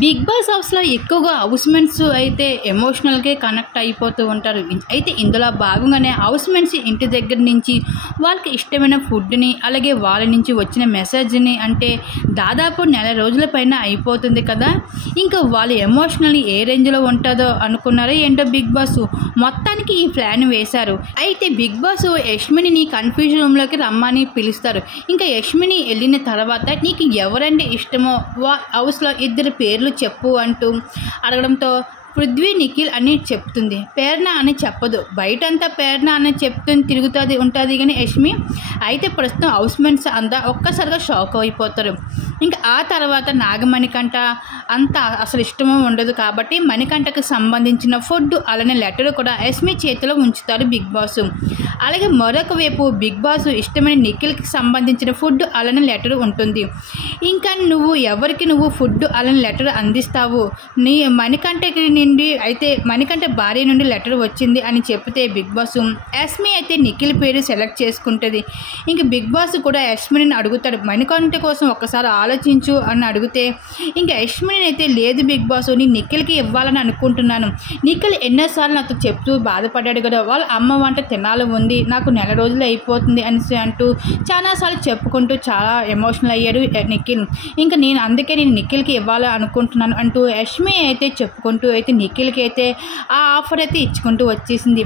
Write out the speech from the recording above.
Big boss హౌస్లో ఎక్కువగా housemates అయితే ఎమోషనల్గా కనెక్ట్ అయిపోతూ ఉంటారు. అయితే ఇందులో భాగంగానే హౌస్మెంట్స్ ఇంటి దగ్గర నుంచి వాళ్ళకి ఇష్టమైన ఫుడ్ని, అలాగే వాళ్ళ నుంచి వచ్చిన మెసేజ్ని, అంటే దాదాపు నెల రోజుల పైన అయిపోతుంది కదా. ఇంకా వాళ్ళు ఎమోషనల్లీ ఏ రేంజ్లో ఉంటుందో అనుకున్నారో ఏంటో బిగ్ బాస్ మొత్తానికి ఈ ప్లాన్ వేశారు. అయితే బిగ్ బాస్ యష్మిని కన్ఫ్యూజన్ రూమ్లోకి రమ్మని పిలుస్తారు. ఇంకా యష్మిని వెళ్ళిన తర్వాత నీకు ఎవరంటే ఇష్టమో హౌస్లో ఇద్దరు పేర్లు చెప్పు అంటూ అడగడంతో పృథ్వీ, నిఖిల్ అని చెప్తుంది. ప్రేరణ అని చెప్పదు. బయటంతా ప్రేరణ అని చెప్తుంది ఉంటుంది కానీ యష్మి. అయితే ప్రస్తుతం హౌస్మెంట్స్ అంతా ఒక్కసారిగా షాక్ అయిపోతారు. ఇంకా ఆ తర్వాత నాగమణికంఠ అంత అసలు ఇష్టమో ఉండదు కాబట్టి మణికంఠకు సంబంధించిన ఫుడ్ అలానే లెటర్ కూడా యష్మి చేతిలో ఉంచుతారు బిగ్ బాస్. అలాగే మరొక వైపు బిగ్ బాస్ ఇష్టమైన నిఖిల్కి సంబంధించిన ఫుడ్ అలానే లెటర్ ఉంటుంది. ఇంకా ఎవరికి ఫుడ్ అలానే లెటర్ అందిస్తావు, నీ మణికంఠకి నుండి అయితే మణికంఠ భార్య నుండి లెటర్ వచ్చింది అని చెప్తే బిగ్ బాస్ యష్మి అయితే నిఖిల్ పేరు సెలెక్ట్ చేసుకుంటుంది. ఇంక బిగ్ బాస్ కూడా యష్మిని అడుగుతాడు, మణికంఠ కోసం ఒక్కసారి ఆలోచించు అని అడిగితే ఇంకా యష్మిని అయితే లేదు బిగ్ బాస్, నేను నిఖిల్కి ఇవ్వాలని అనుకుంటున్నాను. నిఖిల్ ఎన్నోసార్లు నాకు చెప్తూ బాధపడ్డాడు కదా, వాళ్ళ అమ్మ వంట తినాలి ఉంది, నాకు నెల రోజులు అయిపోతుంది అని అంటూ చాలాసార్లు చెప్పుకుంటూ చాలా ఎమోషనల్ అయ్యాడు నిఖిల్. ఇంకా అందుకే నేను నిఖిల్కి ఇవ్వాలని అనుకుంటున్నాను అంటూ యష్మి అయితే చెప్పుకుంటూ అయితే నిఖిల్కి అయితే ఆ ఆఫర్ అయితే ఇచ్చుకుంటూ వచ్చేసింది.